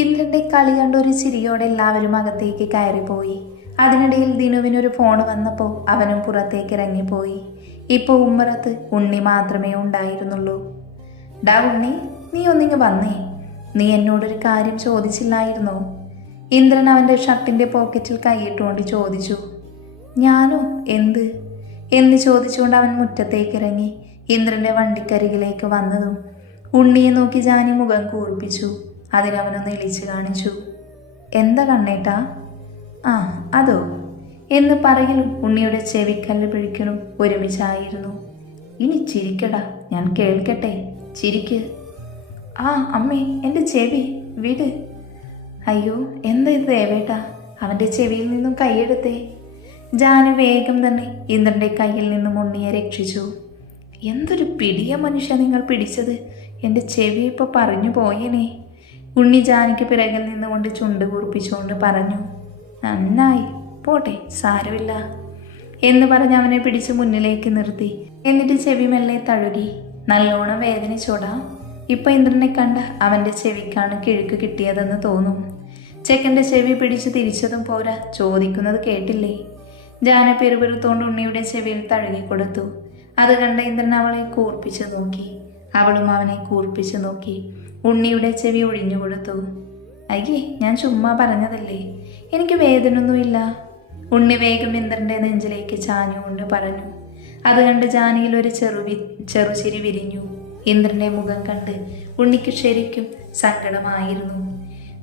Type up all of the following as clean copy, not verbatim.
ഇന്ദ്രന്റെ കളി കണ്ട ഒരു ചിരിയോടെ എല്ലാവരും അകത്തേക്ക് കയറിപ്പോയി. അതിനിടയിൽ ദിനുവിനൊരു ഫോൺ വന്നപ്പോൾ അവനും പുറത്തേക്ക് ഇറങ്ങിപ്പോയി. ഇപ്പോൾ ഉമ്മറത്ത് ഉണ്ണി മാത്രമേ ഉണ്ടായിരുന്നുള്ളൂ. ഡാ ഉണ്ണി, നീ ഒന്നിങ്ങ് വന്നേ. നീ എന്നോടൊരു കാര്യം ചോദിച്ചില്ലായിരുന്നോ? ഇന്ദ്രൻ അവൻ്റെ ഷർട്ടിൻ്റെ പോക്കറ്റിൽ കൈയിട്ടുകൊണ്ട് ചോദിച്ചു. ഞാനോ? എന്ത് എന്ന് ചോദിച്ചുകൊണ്ട് അവൻ മുറ്റത്തേക്ക് ഇറങ്ങി. ഇന്ദ്രൻ്റെ വണ്ടിക്കരികിലേക്ക് വന്നതും ഉണ്ണിയെ നോക്കി ജാനി മുഖം കൂർപ്പിച്ചു. അതിനവനൊന്ന് ഇളിച്ച് കാണിച്ചു. എന്താ കണ്ണേട്ടാ? ആ അതോ എന്ന് പറയലും ഉണ്ണിയുടെ ചെവിക്കല്ല് പിഴിക്കലും ഒരുമിച്ചായിരുന്നു. ഇനി ചിരിക്കടാ, ഞാൻ കേൾക്കട്ടെ, ചിരിക്ക്. ആ അമ്മേ, എൻ്റെ ചെവി വിട്. അയ്യോ, എന്താ ഇത് ദേവേട്ടാ? അവൻ്റെ ചെവിയിൽ നിന്നും കൈയെടുത്തേ. ജാനു വേഗം തന്നെ ഇന്ദ്രൻ്റെ കയ്യിൽ നിന്നും ഉണ്ണിയെ രക്ഷിച്ചു. എന്തൊരു പിടിയ മനുഷ്യ നിങ്ങൾ പിടിച്ചത്! എൻ്റെ ചെവി ഇപ്പോൾ പറഞ്ഞു പോയനെ. ഉണ്ണി ജാനിക്ക് പിറകിൽ നിന്നുകൊണ്ട് ചുണ്ട് കൂർപ്പിച്ചുകൊണ്ട് പറഞ്ഞു. നന്നായി, പോട്ടെ, സാരമില്ല എന്ന് പറഞ്ഞ് അവനെ പിടിച്ച് മുന്നിലേക്ക് നിർത്തി. എന്നിട്ട് ചെവി മെല്ലെ തഴുകി. നല്ലോണം വേദനിച്ചോടാ. ഇപ്പൊ ഇന്ദ്രനെ കണ്ട അവൻ്റെ ചെവിക്കാണ് കിഴുക്ക് കിട്ടിയതെന്ന് തോന്നും. ചെക്കൻ്റെ ചെവി പിടിച്ച് തിരിച്ചതും പോരാ, ചോദിക്കുന്നത് കേട്ടില്ലേ? ജാന പെരുപെരുത്തോണ്ട് ഉണ്ണിയുടെ ചെവിയിൽ തഴുകിക്കൊടുത്തു. അത് കണ്ട ഇന്ദ്രൻ അവളെ കൂർപ്പിച്ചു നോക്കി. അവളും അവനെ കൂർപ്പിച്ചു നോക്കി. ഉണ്ണിയുടെ ചെവി ഒഴിഞ്ഞു കൊടുത്തു. അയ്യേ, ഞാൻ ചുമ്മാ പറഞ്ഞതല്ലേ, എനിക്ക് വേദനയൊന്നുമില്ല. ഉണ്ണി വേഗം ഇന്ദ്രൻ്റെ നെഞ്ചിലേക്ക് ചാഞ്ഞുകൊണ്ട് പറഞ്ഞു. അത് കണ്ട് ജാനിയിൽ ഒരു ചെറുചിരി വിരിഞ്ഞു. ഇന്ദ്രൻ്റെ മുഖം കണ്ട് ഉണ്ണിക്ക് ശരിക്കും സങ്കടമായിരുന്നു.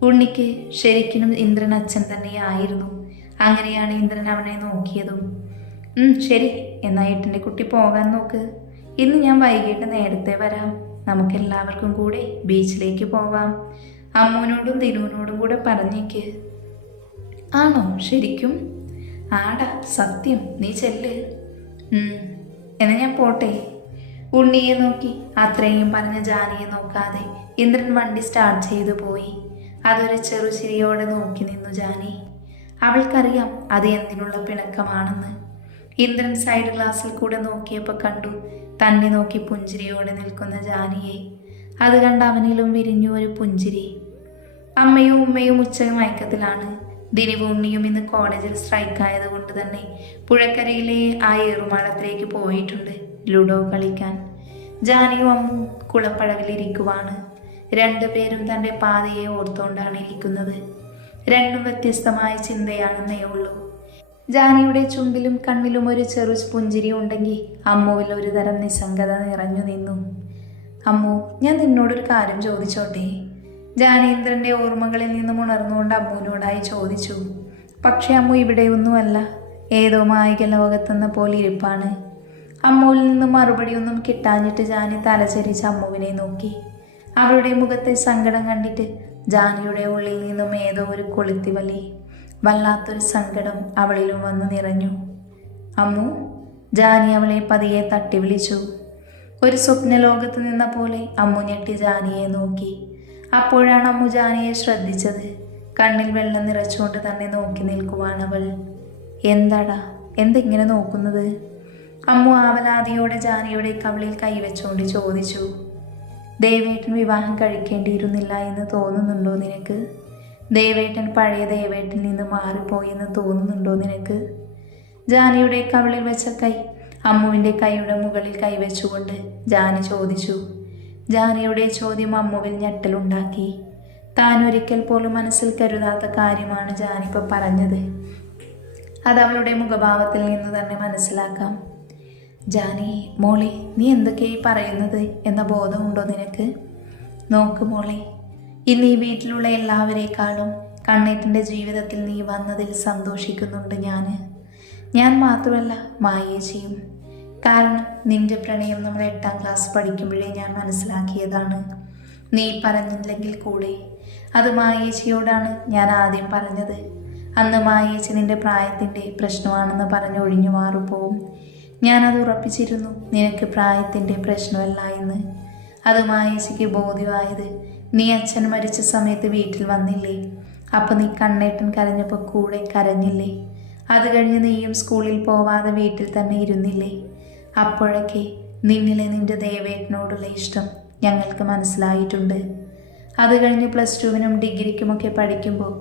ഉണ്ണിക്ക് ശരിക്കും ഇന്ദ്രൻ അച്ഛൻ തന്നെയായിരുന്നു. അങ്ങനെയാണ് ഇന്ദ്രൻ അവനെ നോക്കിയതും. ശരി, എന്നാ ഏട്ടൻ്റെ കുട്ടി പോകാൻ നോക്ക്. ഇന്ന് ഞാൻ വൈകിട്ട് നേരത്തെ വരാം. നമുക്കെല്ലാവർക്കും കൂടെ ബീച്ചിലേക്ക് പോവാം. അമ്മൂനോടും ദിനുവിനോടും കൂടെ പറഞ്ഞേക്ക്. ആണോ? ശരിക്കും? ആടാ, സത്യം, നീ ചെല്ല്. എന്നാ ഞാൻ പോട്ടെ. ഉണ്ണിയെ നോക്കി അത്രയും പറഞ്ഞ ജാനിയെ നോക്കാതെ ഇന്ദ്രൻ വണ്ടി സ്റ്റാർട്ട് ചെയ്തു പോയി. അതൊരു ചെറുചിരിയോടെ നോക്കി നിന്നു ജാനി. അവൾക്കറിയാം അത് എന്തിനുള്ള പിണക്കമാണെന്ന്. ഇന്ദ്രൻ സൈഡ് ഗ്ലാസ്സിൽ കൂടെ നോക്കിയപ്പോൾ കണ്ടു തന്നെ നോക്കി പുഞ്ചിരിയോടെ നിൽക്കുന്ന ജാനിയെ. അത് കണ്ട് അവനിലും വിരിഞ്ഞു ഒരു പുഞ്ചിരി. അമ്മയും ഉമ്മയും ഉച്ച മയക്കത്തിലാണ്. ദിനവും ഉണ്ണിയും ഇന്ന് കോളേജിൽ സ്ട്രൈക്ക് ആയതുകൊണ്ട് തന്നെ പുഴക്കരയിലെ ആ ഏറുമാളത്തിലേക്ക് പോയിട്ടുണ്ട് ലുഡോ കളിക്കാൻ. ജാനിയും അമ്മും കുളപ്പടവിലിരിക്കുവാണ്. രണ്ടുപേരും തൻ്റെ പാതയെ ഓർത്തുകൊണ്ടാണ് ഇരിക്കുന്നത്. രണ്ടും വ്യത്യസ്തമായ ചിന്തയാണെന്നേ ഉള്ളൂ. ജാനിയുടെ ചുണ്ടിലും കണ്ണിലും ഒരു ചെറു പുഞ്ചിരി ഉണ്ടെങ്കിൽ അമ്മുവിൽ ഒരു തരം നിസ്സംഗത നിറഞ്ഞു നിന്നു. അമ്മു, ഞാൻ നിന്നോടൊരു കാര്യം ചോദിച്ചോട്ടെ? ജാനീന്ദ്രൻ്റെ ഓർമ്മകളിൽ നിന്നും ഉണർന്നുകൊണ്ട് അമ്മുവിനോടായി ചോദിച്ചു. പക്ഷെ അമ്മു ഇവിടെയൊന്നുമല്ല, ഏതോ മായിക ലോകത്തെന്ന പോലെ ഇരിപ്പാണ്. അമ്മുവിൽ നിന്നും മറുപടിയൊന്നും കിട്ടാഞ്ഞിട്ട് ജാനി തലചരിച്ച് അമ്മുവിനെ നോക്കി. അവളുടെ മുഖത്തെ സങ്കടം കണ്ടിട്ട് ജാനിയുടെ ഉള്ളിൽ നിന്നും ഏതോ ഒരു കൊളുത്തിവലി, വല്ലാത്തൊരു സങ്കടം അവളിലും വന്ന് നിറഞ്ഞു. അമ്മു, ജാനി അവളെ പതിയെ തട്ടി വിളിച്ചു. ഒരു സ്വപ്ന ലോകത്ത് നിന്ന പോലെ അമ്മു ഞെട്ടി ജാനിയെ നോക്കി. അപ്പോഴാണ് അമ്മു ജാനിയെ ശ്രദ്ധിച്ചത്. കണ്ണിൽ വെള്ളം നിറച്ചുകൊണ്ട് തന്നെ നോക്കി നിൽക്കുവാണവൾ. എന്താടാ, എന്തെങ്ങനെ നോക്കുന്നത്? അമ്മു ആവലാതിയോടെ ജാനിയുടെ കവിളിൽ കൈവച്ചുകൊണ്ട് ചോദിച്ചു. ദേവേട്ടൻ വിവാഹം കഴിക്കേണ്ടിയിരുന്നില്ല എന്ന് തോന്നുന്നുണ്ടോ നിനക്ക്? ദേവേട്ടൻ പഴയ ദേവേട്ടനിൽ നിന്ന് മാറിപ്പോയെന്ന് തോന്നുന്നുണ്ടോ നിനക്ക്? ജാനിയുടെ കവിളിൽ വെച്ച കൈ അമ്മുവിൻ്റെ കൈയുടെ മുകളിൽ കൈവച്ചുകൊണ്ട് ജാനി ചോദിച്ചു. ജാനിയുടെ ചോദ്യം അമ്മുവിൽ ഞെട്ടലുണ്ടാക്കി. താൻ ഒരിക്കൽ പോലും മനസ്സിൽ കരുതാത്ത കാര്യമാണ് ജാനിപ്പോൾ പറഞ്ഞത്. അതവളുടെ മുഖഭാവത്തിൽ നിന്ന് തന്നെ മനസ്സിലാക്കാം. ജാനി മോളെ, നീ എന്തൊക്കെയായി പറയുന്നത് എന്ന ബോധമുണ്ടോ നിനക്ക്? നോക്ക് മോളെ, ഇന്ന് ഈ വീട്ടിലുള്ള എല്ലാവരേക്കാളും കണ്ണേട്ടൻ്റെ ജീവിതത്തിൽ നീ വന്നതിൽ സന്തോഷിക്കുന്നുണ്ട് ഞാൻ മാത്രമല്ല, മായേച്ചിയും. കാരണം നിന്റെ പ്രണയം നമ്മൾ 8ാം ക്ലാസ് പഠിക്കുമ്പോഴേ ഞാൻ മനസ്സിലാക്കിയതാണ്. നീ പറഞ്ഞില്ലെങ്കിൽ കൂടെ അത് മായേച്ചിയോടാണ് ഞാൻ ആദ്യം പറഞ്ഞത്. അന്ന് മായേച്ചി നിന്റെ പ്രായത്തിൻ്റെ പ്രശ്നമാണെന്ന് പറഞ്ഞ് ഒഴിഞ്ഞു മാറിപ്പോവും. ഞാനത് ഉറപ്പിച്ചിരുന്നു, നിനക്ക് പ്രായത്തിൻ്റെ പ്രശ്നമല്ല എന്ന്. അത് മായേച്ചിക്ക് ബോധ്യമായത് നീ അച്ഛൻ മരിച്ച സമയത്ത് വീട്ടിൽ വന്നില്ലേ? അപ്പം നീ കണ്ണേട്ടൻ കരഞ്ഞപ്പോൾ കൂടെ കരഞ്ഞില്ലേ? അത് കഴിഞ്ഞ് നീയും സ്കൂളിൽ പോവാതെ വീട്ടിൽ തന്നെ ഇരുന്നില്ലേ? അപ്പോഴൊക്കെ നിന്നിലെ നിന്റെ ദേവേട്ടനോടുള്ള ഇഷ്ടം ഞങ്ങൾക്ക് മനസ്സിലായിട്ടുണ്ട്. അത് കഴിഞ്ഞ് +2-നും ഡിഗ്രിക്കുമൊക്കെ പഠിക്കുമ്പോൾ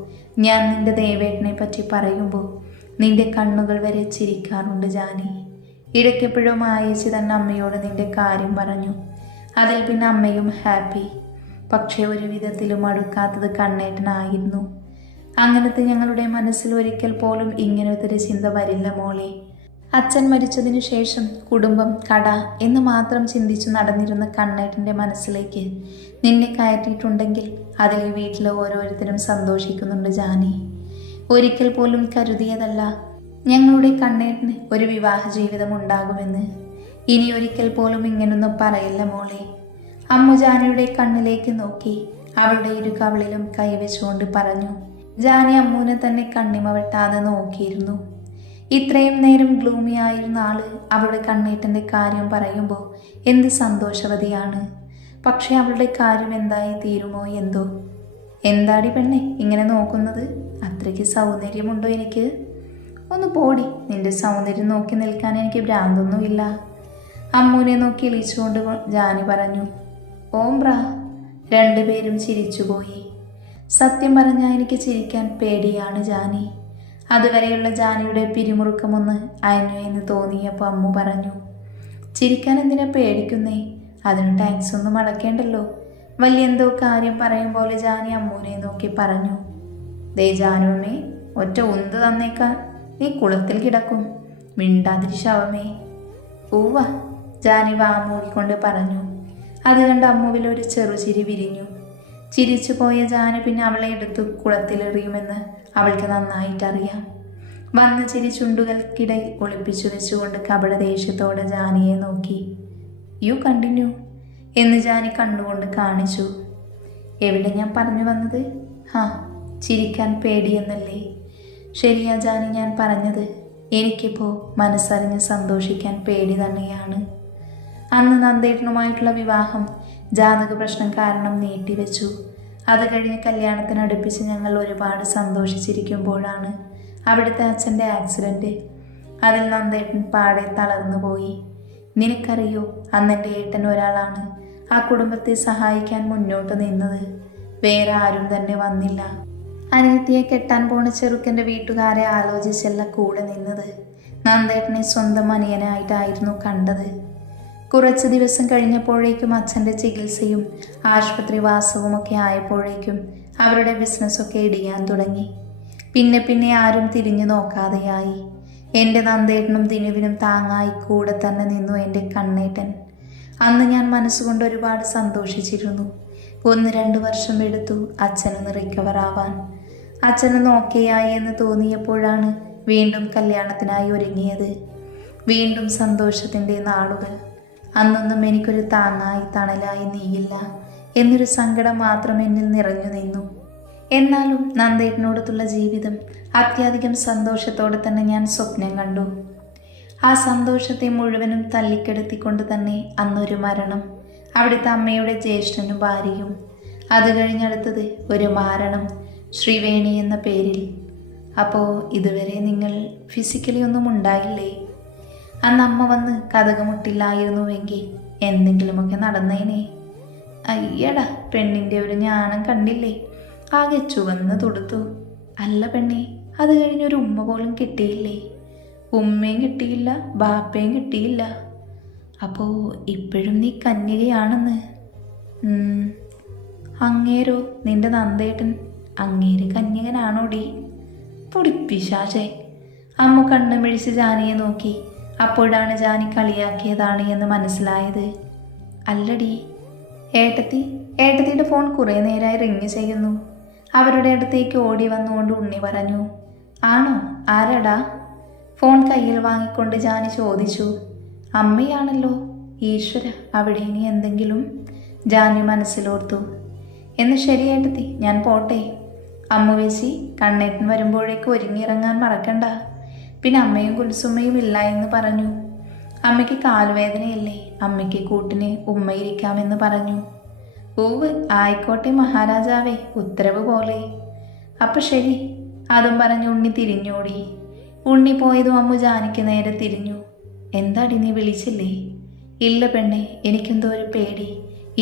ഞാൻ നിന്റെ ദേവേട്ടനെ പറ്റി പറയുമ്പോൾ നിന്റെ കണ്ണുകൾ വരെ ചിരിക്കാറുണ്ട് ജാനി. ഇടയ്ക്കെപ്പോഴും ആയേച്ചി തന്നെ അമ്മയോട് നിന്റെ കാര്യം പറഞ്ഞു. അതിൽ പിന്നെ അമ്മയും ഹാപ്പി. പക്ഷേ ഒരു വിധത്തിലും അടുക്കാത്തത് കണ്ണേട്ടനായിരുന്നു. അങ്ങനത്തെ ഞങ്ങളുടെ മനസ്സിൽ ഒരിക്കൽ പോലും ഇങ്ങനത്തെ ഒരു ചിന്ത വരില്ല മോളെ. അച്ഛൻ മരിച്ചതിനു ശേഷം കുടുംബം, കട എന്ന് മാത്രം ചിന്തിച്ചു നടന്നിരുന്ന കണ്ണേട്ടൻ്റെ മനസ്സിലേക്ക് നിന്നെ കയറ്റിയിട്ടുണ്ടെങ്കിൽ അതിൽ ഈ വീട്ടിലെ ഓരോരുത്തരും സന്തോഷിക്കുന്നുണ്ട് ജാനി. ഒരിക്കൽ പോലും കരുതിയതല്ല ഞങ്ങളുടെ കണ്ണേട്ടന് ഒരു വിവാഹ ജീവിതം ഉണ്ടാകുമെന്ന്. ഇനി ഒരിക്കൽ പോലും ഇങ്ങനൊന്നും പറയില്ല മോളെ. അമ്മു ജാനിയുടെ കണ്ണിലേക്ക് നോക്കി അവളുടെ ഇരു കവിളിലും കൈവച്ചുകൊണ്ട് പറഞ്ഞു. ജാനി അമ്മുവിനെ തന്നെ കണ്ണിമ വെട്ടാതെ നോക്കിയിരുന്നു. ഇത്രയും നേരം ഗ്ലൂമി ആയിരുന്ന ആള് അവളുടെ കണ്ണേട്ടൻ്റെ കാര്യം പറയുമ്പോൾ എന്ത് സന്തോഷവതിയാണ്. പക്ഷെ അവളുടെ കാര്യം എന്തായി തീരുമോ എന്തോ. എന്താടി പെണ്ണെ ഇങ്ങനെ നോക്കുന്നത്? അത്രയ്ക്ക് സൗന്ദര്യമുണ്ടോ എനിക്ക്? ഒന്ന് പോടി, നിന്റെ സൗന്ദര്യം നോക്കി നിൽക്കാൻ എനിക്ക് ഭ്രാന്തൊന്നുമില്ല. അമ്മുവിനെ നോക്കി ഇളിച്ചുകൊണ്ട് ജാനി പറഞ്ഞു. ഓംബ്രാ. രണ്ടുപേരും ചിരിച്ചുപോയി. സത്യം പറഞ്ഞാൽ എനിക്ക് ചിരിക്കാൻ പേടിയാണ് ജാനി. അതുവരെയുള്ള ജാനിയുടെ പിരിമുറുക്കമൊന്ന് അയഞ്ഞു എന്ന് തോന്നിയപ്പോൾ അമ്മു പറഞ്ഞു. ചിരിക്കാൻ എന്തിനാ പേടിക്കുന്നേ? അതിന് ടാക്സ് ഒന്നും അടക്കേണ്ടല്ലോ. വലിയ എന്തോ കാര്യം പറയും പോലെ ജാനി അമ്മുവിനെ നോക്കി പറഞ്ഞു. ദേ ജാനുമ്മേ, ഒറ്റ ഉന്ത് തന്നേക്കാൻ നീ കുളത്തിൽ കിടക്കും. മിണ്ടാതിരി ശവമേ. പൂവ, ജാനി വാമൂടിക്കൊണ്ട് പറഞ്ഞു. അത് കണ്ട് അമ്മുവിൽ ഒരു ചെറുചിരി വിരിഞ്ഞു. ചിരിച്ചു പോയ ജാനി പിന്നെ അവളെ എടുത്തു കുളത്തിലെറിയുമെന്ന് അവൾക്ക് നന്നായിട്ടറിയാം. വന്ന ചിരി ചുണ്ടുകൾക്കിടയിൽ ഒളിപ്പിച്ചു വെച്ചുകൊണ്ട് കപട ദേഷ്യത്തോടെ ജാനിയെ നോക്കി. യു കണ്ടിന്യൂ എന്ന് ജാനി കണ്ണുകൊണ്ട് കാണിച്ചു. എവിടെ ഞാൻ പറഞ്ഞു വന്നത്? ചിരിക്കാൻ പേടിയെന്നല്ലേ? ശരിയാ ജാനി ഞാൻ പറഞ്ഞത്. എനിക്കിപ്പോൾ മനസ്സറിഞ്ഞ് സന്തോഷിക്കാൻ പേടി തന്നെയാണ്. അന്ന് നന്ദേട്ടനുമായിട്ടുള്ള വിവാഹം ജാതക പ്രശ്നം കാരണം നീട്ടിവെച്ചു. അത് കഴിഞ്ഞ് കല്യാണത്തിനടുപ്പിച്ച് ഞങ്ങൾ ഒരുപാട് സന്തോഷിച്ചിരിക്കുമ്പോഴാണ് അവിടുത്തെ അച്ഛൻ്റെ ആക്സിഡൻറ്റ്. അതിൽ നന്ദേട്ടൻ പാടെ തളർന്നു പോയി. നിനക്കറിയോ, അന്നെൻ്റെ ഏട്ടൻ ഒരാളാണ് ആ കുടുംബത്തെ സഹായിക്കാൻ മുന്നോട്ട് നിന്നത്. വേറെ ആരും തന്നെ വന്നില്ല. അനിയത്തിയെ കെട്ടാൻ പോണ ചെറുക്കൻ്റെ വീട്ടുകാരെ ആലോചിച്ചല്ല കൂടെ നിന്നത്. നന്ദേട്ടനെ സ്വന്തം അനിയനായിട്ടായിരുന്നു കണ്ടത്. കുറച്ച് ദിവസം കഴിഞ്ഞപ്പോഴേക്കും അച്ഛൻ്റെ ചികിത്സയും ആശുപത്രി വാസവുമൊക്കെ ആയപ്പോഴേക്കും അവരുടെ ബിസിനസ്സൊക്കെ ഇടിയാൻ തുടങ്ങി. പിന്നെ ആരും തിരിഞ്ഞു നോക്കാതെയായി. എൻ്റെ നന്ദേട്ടനും ദിനുവിനും താങ്ങായി കൂടെ തന്നെ നിന്നു എൻ്റെ കണ്ണേട്ടൻ. അന്ന് ഞാൻ മനസ്സുകൊണ്ട് ഒരുപാട് സന്തോഷിച്ചിരുന്നു. 1-2 വർഷം എടുത്തു അച്ഛനൊന്ന് റിക്കവർ ആവാൻ. അച്ഛനൊന്ന് ഓക്കെയായി എന്ന് തോന്നിയപ്പോഴാണ് വീണ്ടും കല്യാണത്തിനായി ഒരുങ്ങിയത്. വീണ്ടും സന്തോഷത്തിൻ്റെ നാളുകൾ. അന്നൊന്നും എനിക്കൊരു താങ്ങായി തണലായി നീയില്ല എന്നൊരു സങ്കടം മാത്രം എന്നിൽ നിറഞ്ഞു നിന്നു. എന്നാലും നന്ദേട്ടനോടത്തുള്ള ജീവിതം അത്യധികം സന്തോഷത്തോടെ തന്നെ ഞാൻ സ്വപ്നം കണ്ടു. ആ സന്തോഷത്തെ മുഴുവനും തല്ലിക്കെടുത്തിക്കൊണ്ട് തന്നെ അന്നൊരു മരണം. അവിടുത്തെ അമ്മയുടെ ജ്യേഷ്ഠനും ഭാര്യയും. അത് കഴിഞ്ഞടുത്തത് ഒരു മാരണം, ശ്രീവേണി എന്ന പേരിൽ. അപ്പോൾ ഇതുവരെ നിങ്ങൾ ഫിസിക്കലി ഒന്നും ഉണ്ടായില്ലേ? അന്ന് അമ്മ വന്ന് കതകമുട്ടില്ലായിരുന്നുവെങ്കിൽ എന്തെങ്കിലുമൊക്കെ നടന്നേനെ. അയ്യടാ, പെണ്ണിൻ്റെ ഒരു ജ്ഞാനം കണ്ടില്ലേ? ആകെ ചുവന്ന് തുടുത്തു. അല്ല പെണ്ണേ, അത് കഴിഞ്ഞൊരു ഉമ്മ പോലും കിട്ടിയില്ലേ? ഉമ്മയും കിട്ടിയില്ല, ബാപ്പയും കിട്ടിയില്ല. അപ്പോൾ ഇപ്പോഴും നീ കന്യകയാണെന്ന്. അങ്ങേരോ, നിന്റെ നന്ദേട്ടൻ, അങ്ങേര് കന്യകനാണോടി? പൊടിപ്പിശാചേ. അമ്മ കണ്ണു മിഴിച്ച് ജാനിയെ നോക്കി. അപ്പോഴാണ് ജാനി കളിയാക്കിയതാണ് എന്ന് മനസ്സിലായത്. അല്ലടി, ഏട്ടത്തിയുടെ ഫോൺ കുറേ നേരമായി റിങ് ചെയ്യുന്നു. അവരുടെ അടുത്തേക്ക് ഓടി വന്നുകൊണ്ട് ഉണ്ണി പറഞ്ഞു. ആണോ? ആരാടാ? ഫോൺ കയ്യിൽ വാങ്ങിക്കൊണ്ട് ജാനി ചോദിച്ചു. അമ്മയാണല്ലോ. ഈശ്വര, അവിടെ ഇനി എന്തെങ്കിലും? ജാനി മനസ്സിലോർത്തു. എന്ന് ശരി ഏട്ടത്തി, ഞാൻ പോട്ടെ. അമ്മ വേശി, കണ്ണേട്ടൻ വരുമ്പോഴേക്ക് ഒരുങ്ങിയിറങ്ങാൻ മറക്കണ്ട. പിന്നെ അമ്മയും കുൽസുമ്മയും ഇല്ല എന്ന് പറഞ്ഞു. അമ്മയ്ക്ക് കാലുവേദനയല്ലേ, അമ്മയ്ക്ക് കൂട്ടിന് ഉമ്മയിരിക്കാമെന്ന് പറഞ്ഞു. പൂവ് ആയിക്കോട്ടെ മഹാരാജാവേ, ഉത്തരവ് പോലെ. അപ്പം ശരി. അതും പറഞ്ഞ് ഉണ്ണി തിരിഞ്ഞോടി. ഉണ്ണി പോയതും അമ്മു ജാനിക്ക് നേരെ തിരിഞ്ഞു. എന്താടി നീ വിളിച്ചില്ലേ? ഇല്ല പെണ്ണെ, എനിക്കെന്തോ ഒരു പേടി.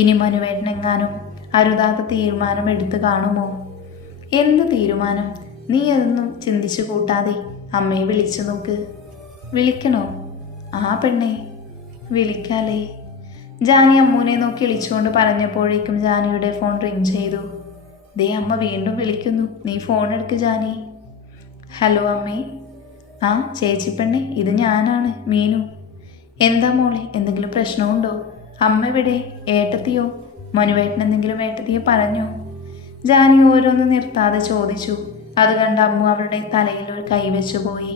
ഇനി മനുവേട്ടനെങ്ങാനും അരുതാത്ത തീരുമാനം എടുത്തു കാണുമോ? എന്ത് തീരുമാനം? നീ അതൊന്നും ചിന്തിച്ചു കൂട്ടാതെ അമ്മയെ വിളിച്ചു നോക്ക്. വിളിക്കണോ? ആ പെണ്ണെ വിളിക്കാലേ. ജാനി അമ്മൂനെ നോക്കി വിളിച്ചുകൊണ്ട് പറഞ്ഞപ്പോഴേക്കും ജാനിയുടെ ഫോൺ റിങ് ചെയ്തു. ദേ അമ്മ വീണ്ടും വിളിക്കുന്നു, നീ ഫോൺ എടുക്ക് ജാനി. ഹലോ അമ്മേ. ആ ചേച്ചി പെണ്ണെ, ഇത് ഞാനാണ്, മീനു. എന്താ മോളെ, എന്തെങ്കിലും പ്രശ്നമുണ്ടോ? അമ്മ എവിടെ? ഏട്ടത്തിയോ? മനുവേട്ടൻ എന്തെങ്കിലും ഏട്ടത്തിയെ പറഞ്ഞോ? ജാനി ഓരോന്ന് നിർത്താതെ ചോദിച്ചു. അത് കണ്ട് അമ്മു അവളുടെ തലയിൽ ഒരു കൈവച്ചു പോയി.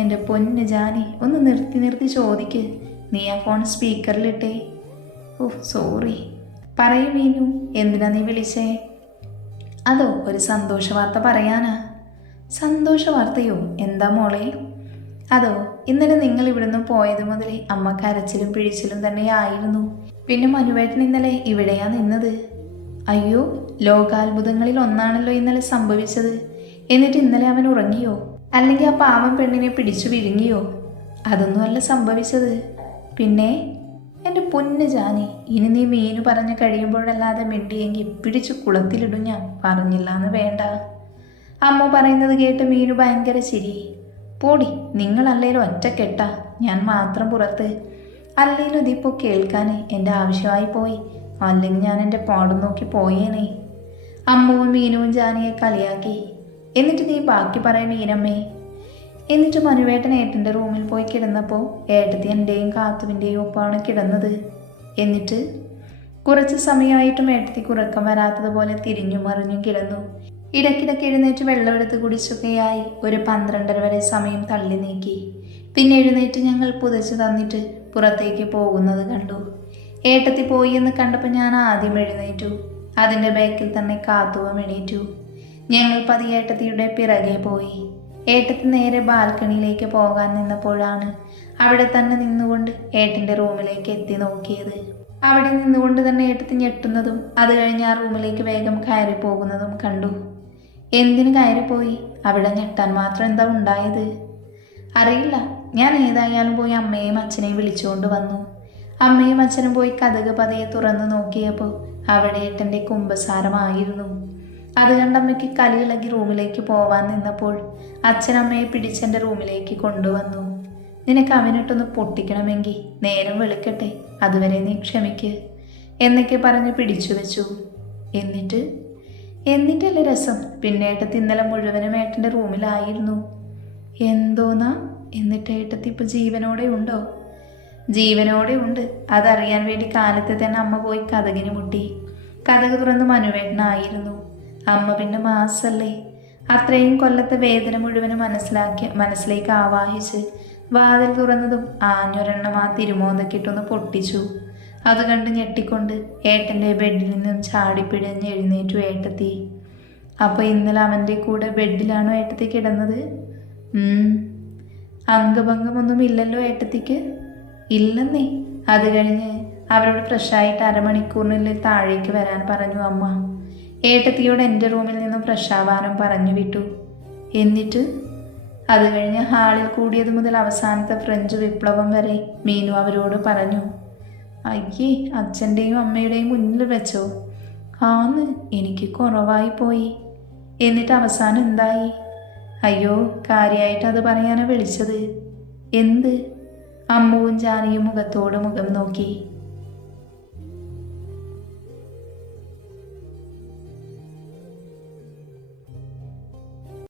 എൻ്റെ പൊന്ന് ജാനി, ഒന്ന് നിർത്തി നിർത്തി ചോദിക്ക്. നീ ആ ഫോൺ സ്പീക്കറിലിട്ടേ. ഓ സോറി. പറയൂ മീനു, എന്തിനാ നീ വിളിച്ചേ? അതോ ഒരു സന്തോഷ വാർത്ത പറയാനാ. സന്തോഷ വാർത്തയോ? എന്താ മോളെ? അതോ ഇന്നലെ നിങ്ങൾ ഇവിടുന്ന് പോയത് മുതലേ അമ്മ കരച്ചിലും പിഴിച്ചിലും തന്നെയായിരുന്നു. പിന്നെ മനുവേട്ടൻ ഇന്നലെ ഇവിടെയാ നിന്നത്. അയ്യോ, ലോകാത്ഭുതങ്ങളിൽ ഒന്നാണല്ലോ ഇന്നലെ സംഭവിച്ചത്. എന്നിട്ട് ഇന്നലെ അവൻ ഉറങ്ങിയോ? അല്ലെങ്കിൽ ആ പാവം പെണ്ണിനെ പിടിച്ചു വിഴുങ്ങിയോ? അതൊന്നുമല്ല സംഭവിച്ചത്. പിന്നെ എൻ്റെ പൊന്ന് ജാനി, ഇനി നീ മീനു പറഞ്ഞു കഴിയുമ്പോഴല്ലാതെ മിണ്ടിയെങ്കിൽ പിടിച്ചു കുളത്തിലിടും ഞാൻ, പറഞ്ഞില്ല എന്ന് വേണ്ട. അമ്മ പറയുന്നത് കേട്ട് മീനു ഭയങ്കര ചിരി. പോടി, നിങ്ങളല്ലേലും ഒറ്റക്കെട്ടാ, ഞാൻ മാത്രം പുറത്ത്. അല്ലേലും ഇതിപ്പോൾ കേൾക്കാൻ എൻ്റെ ആവശ്യമായി പോയി, അല്ലെങ്കിൽ ഞാൻ എൻ്റെ പാടും നോക്കി പോയേനെ. അമ്മുവും മീനുവും ജാനിയെ കളിയാക്കി. എന്നിട്ട് നീ ബാക്കി പറയും മീനമ്മേ. എന്നിട്ട് മനുവേട്ടൻ ഏട്ടൻ്റെ റൂമിൽ പോയി കിടന്നപ്പോൾ ഏട്ടത്തി എൻ്റെയും കാത്തുവിൻ്റെയും ഒപ്പമാണ് കിടന്നത്. എന്നിട്ട് കുറച്ച് സമയമായിട്ടും ഏട്ടത്തിക്ക് ഉറക്കം വരാത്തതുപോലെ തിരിഞ്ഞും മറിഞ്ഞും കിടന്നു. ഇടയ്ക്കിടയ്ക്ക് എഴുന്നേറ്റ് വെള്ളമെടുത്ത് കുടിച്ചൊക്കെയായി ഒരു 12:30 വരെ സമയം തള്ളി നീക്കി. പിന്നെ എഴുന്നേറ്റ് ഞങ്ങൾ പുതച്ചു തന്നിട്ട് പുറത്തേക്ക് പോകുന്നത് കണ്ടു. ഏട്ടത്തി പോയി എന്ന് കണ്ടപ്പോൾ ഞാൻ ആദ്യം എഴുന്നേറ്റു. അതിൻ്റെ ബാക്കിൽ തന്നെ കാത്തുവും എണീറ്റു. ഞങ്ങൾ പതിയെ ഏട്ടത്തിയുടെ പിറകെ പോയി. ഏട്ടത്തി നേരെ ബാൽക്കണിയിലേക്ക് പോകാൻ നിന്നപ്പോഴാണ് അവിടെ തന്നെ നിന്നുകൊണ്ട് ഏട്ടൻ്റെ റൂമിലേക്ക് എത്തി നോക്കിയത്. അവിടെ നിന്നുകൊണ്ട് തന്നെ ഏട്ടത്തി ഞെട്ടുന്നതും അത് കഴിഞ്ഞ് ആ റൂമിലേക്ക് വേഗം കയറി പോകുന്നതും കണ്ടു. എന്തിനു കയറിപ്പോയി? അവിടെ ഞെട്ടാൻ മാത്രം എന്താ ഉണ്ടായത്? അറിയില്ല. ഞാൻ ഏതായാലും പോയി അമ്മയെയും അച്ഛനെയും വിളിച്ചുകൊണ്ട് വന്നു. അമ്മയും അച്ഛനും പോയി കതക് പതിയെ തുറന്നു നോക്കിയപ്പോൾ അവിടെ ഏട്ടൻ്റെ കുമ്പസാരമായിരുന്നു. അത് കണ്ടമ്മയ്ക്ക് കലിയിളകി റൂമിലേക്ക് പോവാൻ നിന്നപ്പോൾ അച്ഛനമ്മയെ പിടിച്ചെൻ്റെ റൂമിലേക്ക് കൊണ്ടുവന്നു. നിനക്ക് അവനിട്ടൊന്ന് പൊട്ടിക്കണമെങ്കിൽ നേരം വെളുക്കട്ടെ, അതുവരെ നീ ക്ഷമിക്ക് എന്നൊക്കെ പറഞ്ഞ് പിടിച്ചു വെച്ചു. എന്നിട്ടല്ലേ രസം. പിന്നെ ഏട്ടത്തി ഇന്നലെ മുഴുവനും ഏട്ടൻ്റെ റൂമിലായിരുന്നു. എന്തോന്നാ? എന്നിട്ട് ഏട്ടത്തി ഇപ്പം ജീവനോടെ ഉണ്ടോ? ജീവനോടെ ഉണ്ട്. അതറിയാൻ വേണ്ടി കാലത്തെ തന്നെ അമ്മ പോയി കതകിന് മുട്ടി. കതക് തുറന്ന് മനുവേട്ടനായിരുന്നു. അമ്മ പിന്നെ മാസല്ലേ. അത്രയും കൊല്ലത്തെ വേദന മുഴുവനും മനസ്സിലേക്ക് ആവാഹിച്ച് വാതിൽ തുറന്നതും ആഞ്ഞൊരെണ്ണം ആ തിരുമോന്തക്കിട്ടൊന്ന് പൊട്ടിച്ചു. അത് കണ്ട് ഞെട്ടിക്കൊണ്ട് ഏട്ടൻ്റെ ബെഡിൽ നിന്നും ചാടിപ്പിഴഞ്ഞ് എഴുന്നേറ്റു ഏട്ടത്തി. അപ്പോൾ ഇന്നലെ അവൻ്റെ കൂടെ ബെഡിലാണോ ഏട്ടത്തി കിടന്നത്? അംഗഭംഗമൊന്നും ഇല്ലല്ലോ ഏട്ടത്തിക്ക്? ഇല്ലെന്നേ. അത് കഴിഞ്ഞ് അവരോട് ഫ്രഷായിട്ട് അരമണിക്കൂറിനുള്ളിൽ താഴേക്ക് വരാൻ പറഞ്ഞു അമ്മ. ഏട്ടത്തിയോട് എൻ്റെ റൂമിൽ നിന്നും ഫ്രഷാവാനും പറഞ്ഞു വിട്ടു. എന്നിട്ട് അത് കഴിഞ്ഞ് ഹാളിൽ കൂടിയത് മുതൽ അവസാനത്തെ ഫ്രഞ്ച് വിപ്ലവം വരെ മീനു അവരോട് പറഞ്ഞു. അയ്യേ, അച്ഛൻ്റെയും അമ്മയുടെയും മുന്നിൽ വെച്ചോ? ആന്ന്, എനിക്ക് കുറവായി പോയി. എന്നിട്ട് അവസാനം എന്തായി? അയ്യോ, കാര്യമായിട്ട് അത് പറയാനാണ് വിളിച്ചത്. എന്ത്? അമ്മുവും ജാനിയും മുഖത്തോട് മുഖം നോക്കി.